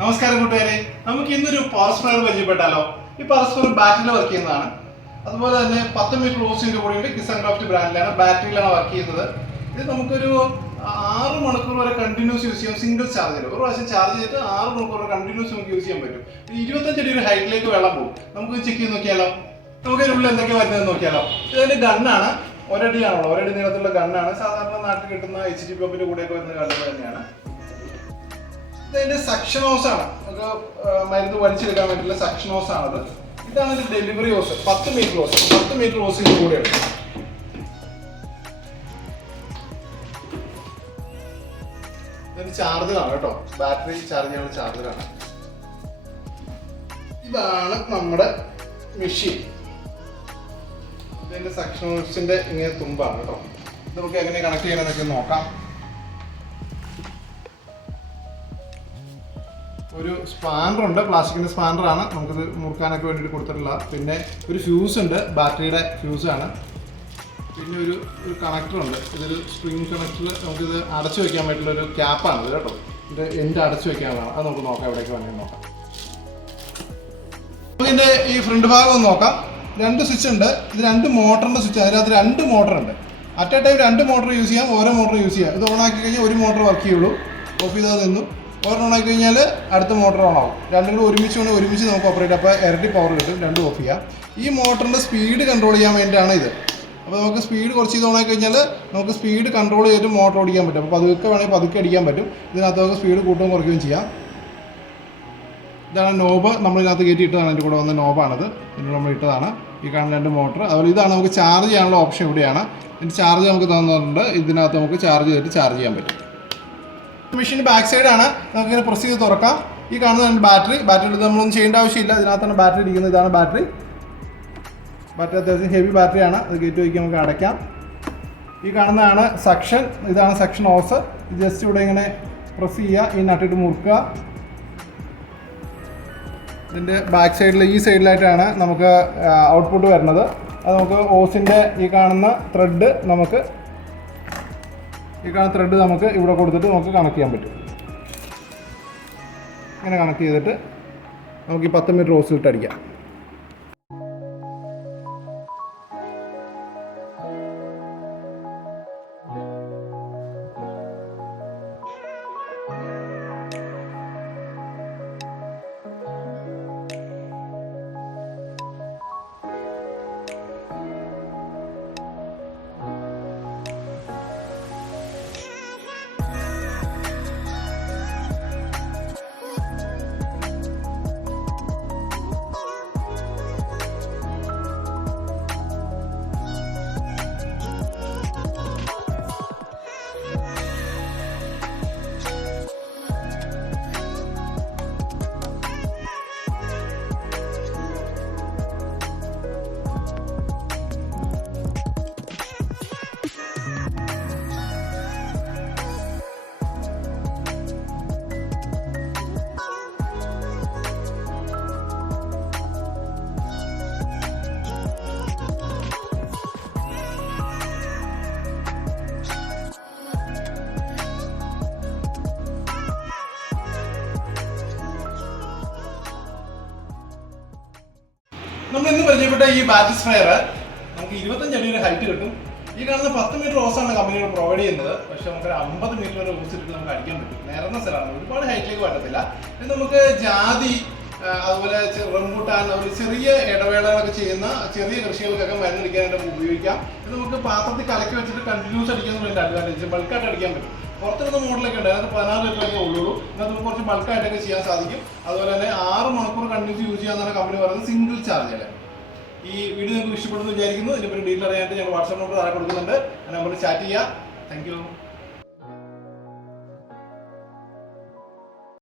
നമസ്കാരം കൂട്ടുകാരെ. നമുക്ക് ഇന്നൊരു പവർ പരിചയപ്പെട്ടാലോ? ഈ പവർ സ്പ്രെയർ ബാറ്ററിയിൽ വർക്ക് ചെയ്യുന്നതാണ്. അതുപോലെ തന്നെ പത്ത് മീറ്റർ ഓസിന്റെ കൂടെയുണ്ട് കിസൺ ക്രാഫ്റ്റ് ബ്രാൻഡിലാണ് ബാറ്ററിയിലാണ് വർക്ക് ചെയ്യുന്നത്. ഇത് നമുക്കൊരു ആറ് മണിക്കൂർ വരെ കണ്ടിന്യൂസ് യൂസ് ചെയ്യാം. സിംഗിൾ ചാർജ് ചെയ്യും ഒരു പ്രാവശ്യം ചാർജ് ചെയ്തിട്ട് ആറ് മണിക്കൂർ വരെ കണ്ടിന്യൂസ് നമുക്ക് യൂസ് ചെയ്യാൻ പറ്റും. ഇരുപത്തഞ്ചടി ഒരു ഹൈറ്റിലേക്ക് വെള്ളം പോകും. നമുക്ക് ചെക്ക് ചെയ്ത് നോക്കിയാലോ? നമുക്ക് ഇതിനുള്ളിൽ എന്തൊക്കെ വരുന്നത് നോക്കിയാലോ? ഇതിന്റെ ഗണ്ണാണ് ഒരടിയാണല്ലോ ഒരടി നീളത്തിലുള്ള ഗണ്ണാണ് സാധാരണ നാട്ടിൽ കിട്ടുന്ന എച്ച് ഡി പമ്പിന്റെ കൂടെയൊക്കെ വരുന്ന ഗണ്ണ് തന്നെയാണ്. ഇതിന്റെ സക്ഷൻ ഹോസ് ആണ്. നമുക്ക് മരുന്ന് വലിച്ചെടുക്കാൻ പറ്റുന്ന സക്ഷൻ ഹോസ് ആണത്. ഇതാണ് ഇതിന്റെ ഡെലിവറി ഹോസ് പത്ത് മീറ്റർ ഹോസ് പത്ത് മീറ്റർ ഹോസ് ഇത് കൂടെയുണ്ട് ഇതിന്റെ ചാർജറാണ് കേട്ടോ. ബാറ്ററി ചാർജ് ചെയ്യാനുള്ള ചാർജറാണ് ഇതാണ് നമ്മുടെ മെഷീൻ ഇതിന്റെ സക്ഷൻ ഹോസിന്റെ ഇങ്ങനെ തുമ്പാണ് കേട്ടോ. നമുക്ക് എങ്ങനെ കണക്ട് ചെയ്യണമെന്നൊക്കെ നോക്കാം. ഒരു സ്പാനർ ഉണ്ട് പ്ലാസ്റ്റിക്കിന്റെ സ്പാനറാണ് നമുക്കിത് മുറുക്കാനൊക്കെ വേണ്ടിയിട്ട് കൊടുത്തിട്ടുള്ള പിന്നെ ഒരു ഫ്യൂസ് ഉണ്ട് ബാറ്ററിയുടെ ഫ്യൂസ് ആണ്. പിന്നെ ഒരു ഒരു കണക്ടർ ഉണ്ട്. ഇതൊരു സ്പ്രിംഗ് കണക്ടറിൽ നമുക്കിത് അടച്ചു വെക്കാൻ പറ്റുള്ളൊരു ക്യാപ്പാണ് ഇത് കേട്ടോ. ഇത് എൻഡ് അടച്ചു വെക്കാനുള്ളതാണ്. അത് നമുക്ക് നോക്കാം എവിടേക്ക് വേണമെങ്കിൽ നോക്കാം. ഇതിന്റെ ഈ ഫ്രണ്ട് ഭാഗം ഒന്ന് നോക്കാം. രണ്ട് സ്വിച്ച് ഉണ്ട്. ഇത് രണ്ട് മോട്ടറിന്റെ സ്വിച്ച് അതിനകത്ത് രണ്ട് മോട്ടർ ഉണ്ട്. അറ്റ് എ ടൈം രണ്ട് മോട്ടർ യൂസ് ചെയ്യാം ഓരോ മോട്ടർ യൂസ് ചെയ്യാം. ഇത് ഓൺ ആക്കി കഴിഞ്ഞാൽ ഒരു മോട്ടർ വർക്ക് ചെയ്യുള്ളൂ. ഓഫ് ചെയ്താൽ നിന്നു. ഓൺ ആക്കി കഴിഞ്ഞാൽ അടുത്ത മോട്ടർ ഓൺ ആവും. രണ്ടും കൂടി ഒരുമിച്ച് കൊണ്ട് ഒരുമിച്ച് നമുക്ക് ഓപ്പറേറ്റ് അപ്പോൾ ഇരട്ടി പവർ കിട്ടും. രണ്ടും ഓഫ് ചെയ്യാം. ഈ മോട്ടറിന്റെ സ്പീഡ് കൺട്രോൾ ചെയ്യാൻ വേണ്ടിയിട്ടാണ് ഇത്. അപ്പോൾ നമുക്ക് സ്പീഡ് കുറച്ച് ഇത് ഓണാക്കി കഴിഞ്ഞാൽ നമുക്ക് സ്പീഡ് കൺട്രോൾ ചെയ്തിട്ട് മോട്ടർ ഓടിക്കാൻ പറ്റും. അപ്പോൾ പതുക്കെ വേണമെങ്കിൽ പതുക്കെ അടിക്കാൻ പറ്റും. ഇതിനകത്ത് നമുക്ക് സ്പീഡ് കൂട്ടുകയും കുറയ്ക്കുകയും ചെയ്യാം. ഇതാണ് നോബ് നമ്മളിതിനകത്ത് കയറ്റി ഇട്ടതാണ് എന്റെ കൂടെ വന്ന നോബാണത് ഇതിന്റെ നമ്മൾ ഇട്ടതാണ്. ഈ കാണുന്ന രണ്ട് മോട്ടർ അതുപോലെ ഇതാണ് നമുക്ക് ചാർജ് ചെയ്യാനുള്ള ഓപ്ഷൻ ഇവിടെയാണ്. ഇതിന് ചാർജ് നമുക്ക് തന്നിട്ടുണ്ട്. ഇതിനകത്ത് നമുക്ക് ചാർജ് ചെയ്തിട്ട് ചാർജ് ചെയ്യാൻ പറ്റും. മെഷീൻ ബാക്ക് സൈഡാണ് നമുക്കിങ്ങനെ പ്രസ് ചെയ്ത് തുറക്കാം. ഈ കാണുന്നതാണ് ബാറ്ററി ബാറ്ററി എടുത്ത് നമ്മളൊന്നും ചെയ്യേണ്ട ആവശ്യമില്ല. ഇതിനകത്താണ് ബാറ്ററി ഇരിക്കുന്നത്. ഇതാണ് ബാറ്ററി ബാറ്ററി അത്യാവശ്യം ഹെവി ബാറ്ററിയാണ് അത് ഗേറ്റ് വയ്ക്കാൻ നമുക്ക് അടയ്ക്കാം. ഈ കാണുന്നതാണ് സെക്ഷൻ ഇതാണ് സെക്ഷൻ ഓസ് ജസ്റ്റ് ഇവിടെ ഇങ്ങനെ പ്രസ് ചെയ്യുക. ഈ നട്ടിട്ട് മുറുക്കുക. ഇതിന്റെ ബാക്ക് സൈഡിൽ ഈ സൈഡിലായിട്ടാണ് നമുക്ക് ഔട്ട്പുട്ട് വരുന്നത്. അത് നമുക്ക് ഓസിന്റെ ഈ കാണുന്ന ത്രെഡ് നമുക്ക് ഈ കാണുന്ന ത്രെഡ് നമുക്ക് ഇവിടെ കൊടുത്തിട്ട് നമുക്ക് കണക്ട് ചെയ്യാൻ പറ്റും. ഇങ്ങനെ കണക്ട് ചെയ്തിട്ട് നമുക്ക് ഈ പത്ത് മീറ്റർ ഓസ് ഇട്ട് അടിക്കാം. നമ്മൾ ഇന്ന് പരിചയപ്പെട്ട ഈ ബാറ്ററി ഫയർ നമുക്ക് ഇരുപത്തഞ്ച് അടിയുടെ ഹൈറ്റ് കിട്ടും. ഈ കാണുന്ന പത്ത് മീറ്റർ ഓസാണ് കമ്പനികൾ പ്രൊവൈഡ് ചെയ്യുന്നത്. പക്ഷെ നമുക്ക് അമ്പത് മീറ്റർ വരെ ഓസ് നമുക്ക് അടിക്കാൻ പറ്റും. നേർന്ന സ്ഥലമാണ്. ഒരുപാട് ഹൈറ്റിലേക്ക് പറ്റത്തില്ല നമുക്ക് ജാതി അതുപോലെ റംബൂട്ടാൻ ഒരു ചെറിയ ഇടവേളകളൊക്കെ ചെയ്യുന്ന ചെറിയ കൃഷികൾക്കൊക്കെ മരുന്നടിക്കാനായിട്ട് ഉപയോഗിക്കാം. ഇത് നമുക്ക് പാത്രത്തിൽ കലക്കി വെച്ചിട്ട് കണ്ടിന്യൂസ് അടിക്കാൻ വേണ്ടി അഡ്വാന്റേജ് ബൾക്കായിട്ട് അടിക്കാൻ പറ്റും. പുറത്തുനിന്ന് മോഡലൊക്കെ ഉണ്ട്. അതിനകത്ത് പതിനാറ് ലിറ്ററൊക്കെ ഉള്ളൂ. ഇതിനകത്ത് കുറച്ച് ബൾക്കായിട്ടൊക്കെ ചെയ്യാൻ സാധിക്കും. അതുപോലെ തന്നെ ആറ് മണിക്കൂർ കണ്ടിന്യൂസ് യൂസ് ചെയ്യാന്നാണ് കമ്പനി പറയുന്നത് സിംഗിൾ ചാർജ് ഈ വീഡിയോ നിങ്ങൾക്ക് ഇഷ്ടപ്പെടുന്നു വിചാരിക്കുന്നു. ഇതിനെപ്പറ്റി ഡീറ്റെയിൽ അറിയാനായിട്ട് ഞങ്ങൾ വാട്സാപ്പ് നമ്പർ താഴെ കൊടുക്കുന്നുണ്ട്. നമ്പറിൽ ചാറ്റ് ചെയ്യുക താങ്ക്